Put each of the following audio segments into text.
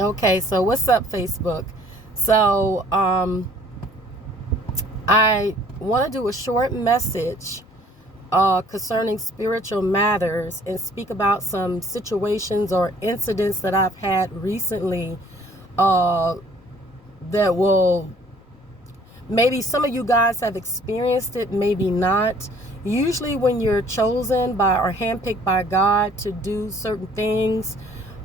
Okay, so what's up, Facebook? So, I want to do a short message concerning spiritual matters and speak about some situations or incidents that I've had recently uh, that will maybe some of you guys have experienced it, maybe not. Usually, when you're chosen by or handpicked by God to do certain things,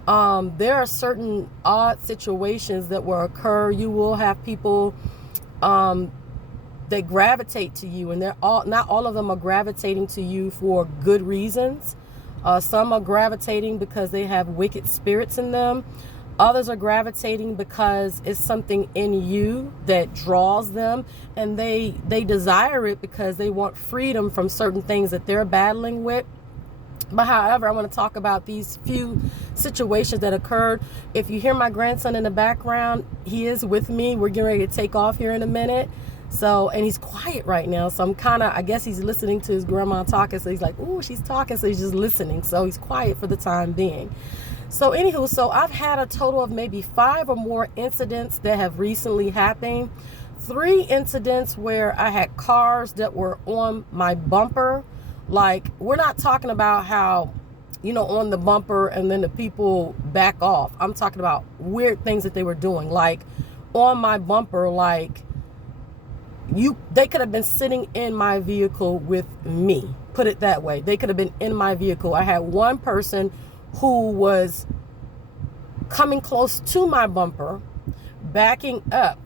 there are certain odd situations that will occur. You will have people um, that gravitate to you, and they're all not all of them are gravitating to you for good reasons. Some are gravitating because they have wicked spirits in them. Others are gravitating because it's something in you that draws them, and they desire it because they want freedom from certain things that they're battling with. But however, I want to talk about these few situations that occurred. If you hear my grandson in the background, he is with me. We're getting ready to take off here in a minute. So, and he's quiet right now. So I'm kind of, I guess he's listening to his grandma talking. So he's like, "Ooh, she's talking." So he's just listening. So he's quiet for the time being. So anywho, so I've had a total of maybe 5 or more incidents that have recently happened. 3 incidents where I had cars that were on my bumper. Like, we're not talking about how, on the bumper and then the people back off. I'm talking about weird things that they were doing. Like, on my bumper, like, they could have been sitting in my vehicle with me. Put it that way. They could have been in my vehicle. I had one person who was coming close to my bumper, backing up,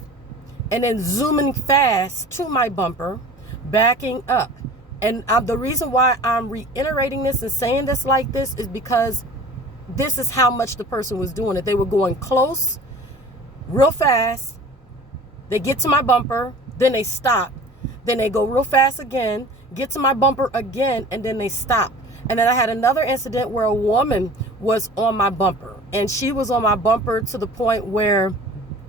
and then zooming fast to my bumper, backing up. And the reason why I'm reiterating this and saying this like this is because this is how much the person was doing it. They were going close, real fast. They get to my bumper, then they stop. Then they go real fast again, get to my bumper again, and then they stop. And then I had another incident where a woman was on my bumper, and she was on my bumper to the point where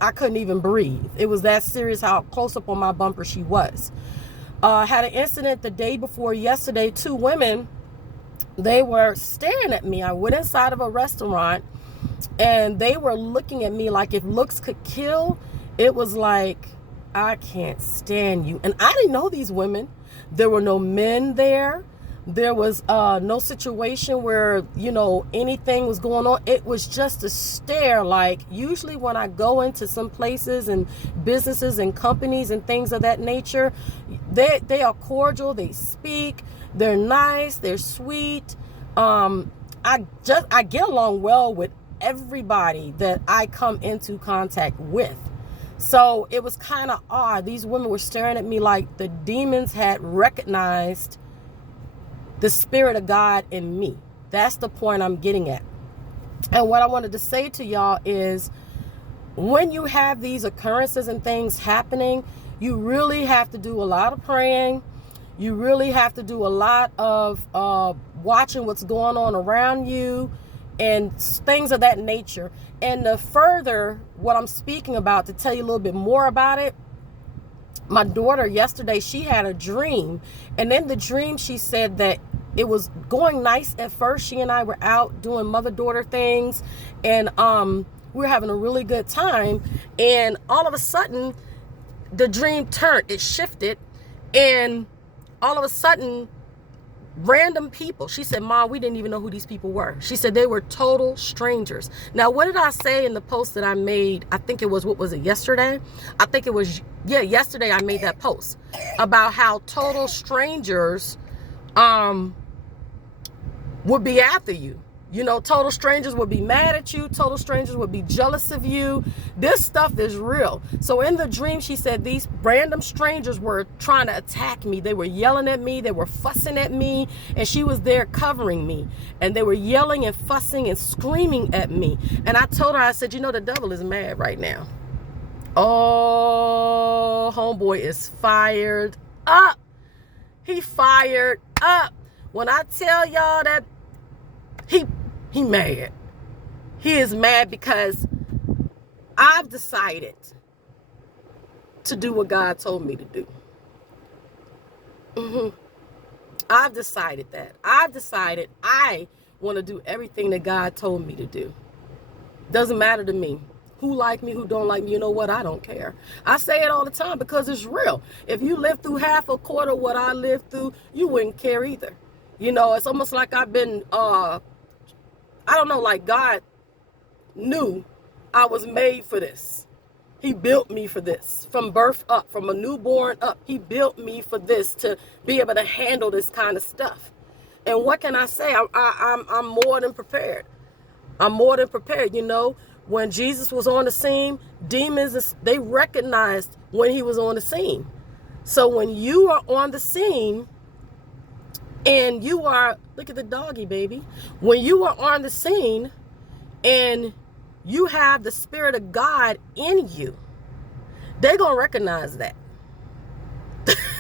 I couldn't even breathe. It was that serious how close up on my bumper she was. Had an incident the day before yesterday. 2 women, they were staring at me. I went inside of a restaurant, and they were looking at me like if looks could kill. It was like, "I can't stand you." And I didn't know these women. There were no men there. There was no situation where, anything was going on. It was just a stare. Like, usually when I go into some places and businesses and companies and things of that nature, they are cordial. They speak. They're nice. They're sweet. I get along well with everybody that I come into contact with. So it was kind of odd. These women were staring at me like the demons had recognized the Spirit of God in me. That's the point I'm getting at. And what I wanted to say to y'all is, when you have these occurrences and things happening, you really have to do a lot of praying. You really have to do a lot of watching what's going on around you and things of that nature. And the further what I'm speaking about, to tell you a little bit more about it, my daughter yesterday, she had a dream, and in the dream she said that it was going nice at first. She and I were out doing mother-daughter things, and we were having a really good time, and all of a sudden the dream turned, it shifted, and all of a sudden random people, she said, "Mom, we didn't even know who these people were." She said they were total strangers. Now, what did I say in the post that I made? I think it was, what was it, yesterday? I think it was, yesterday I made that post about how total strangers would be after you. Total strangers would be mad at you. Total strangers would be jealous of you. This stuff is real. So in the dream, she said these random strangers were trying to attack me. They were yelling at me. They were fussing at me. And she was there covering me. And they were yelling and fussing and screaming at me. And I told her, I said, the devil is mad right now. Oh, homeboy is fired up. He fired up. When I tell y'all that he mad. He is mad because I've decided to do what God told me to do. I've decided that. I've decided I want to do everything that God told me to do. Doesn't matter to me. Who like me, who don't like me, you know what? I don't care. I say it all the time because it's real. If you lived through half a quarter of what I lived through, you wouldn't care either. You know, it's almost like I've been, I don't know, like God knew I was made for this. He built me for this. From birth up, from a newborn up, he built me for this, to be able to handle this kind of stuff. And what can I say? I'm more than prepared. I'm more than prepared. You know, when Jesus was on the scene, demons, they recognized when he was on the scene. So when you are on the scene and you are, look at the doggy, baby. When you are on the scene and you have the Spirit of God in you, they're going to recognize that.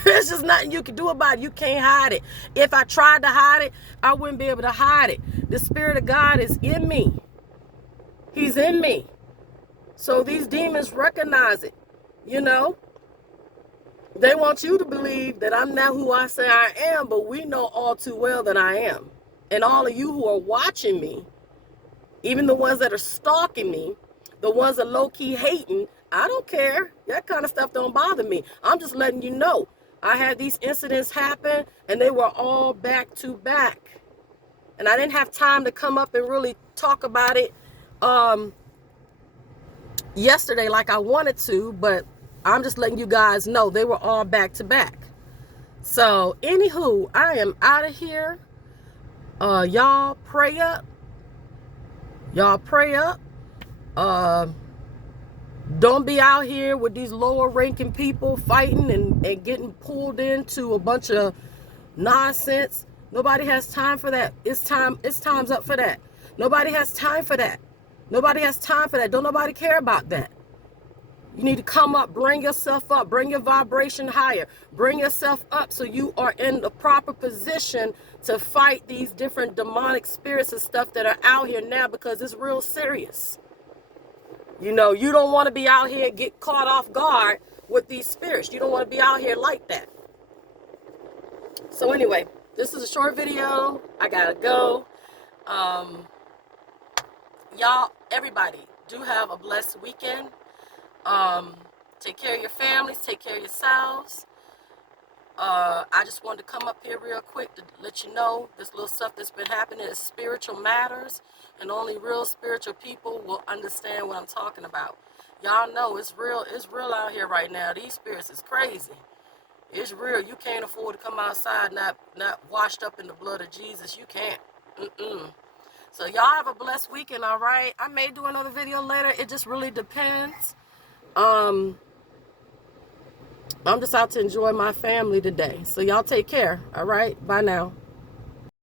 There's just nothing you can do about it. You can't hide it. If I tried to hide it, I wouldn't be able to hide it. The Spirit of God is in me. He's in me. So these demons recognize it. You know, they want you to believe that I'm not who I say I am, but we know all too well that I am. And all of you who are watching me, even the ones that are stalking me, the ones that low-key hating, I don't care. That kind of stuff don't bother me. I'm just letting you know. I had these incidents happen, and they were all back to back. And I didn't have time to come up and really talk about it yesterday like I wanted to, but I'm just letting you guys know they were all back to back. So, anywho, I am out of here. Y'all pray up. Y'all pray up. Don't be out here with these lower ranking people fighting and getting pulled into a bunch of nonsense. Nobody has time for that. Time's up for that. Nobody has time for that. Nobody has time for that. Don't nobody care about that. You need to come up, bring yourself up, bring your vibration higher, bring yourself up so you are in the proper position to fight these different demonic spirits and stuff that are out here now, because it's real serious. You know, you don't want to be out here get caught off guard with these spirits. You don't want to be out here like that. So anyway, this is a short video. I gotta go. Y'all, everybody, do have a blessed weekend. Take care of your families. Take care of yourselves. I just wanted to come up here real quick to let you know this little stuff that's been happening is spiritual matters, and only real spiritual people will understand what I'm talking about. Y'all know it's real out here right now. These spirits is crazy. It's real. You can't afford to come outside not washed up in the blood of Jesus. You can't. So y'all have a blessed weekend, all right? I may do another video later. It just really depends. I'm just out to enjoy my family today. So y'all take care, all right? Bye now.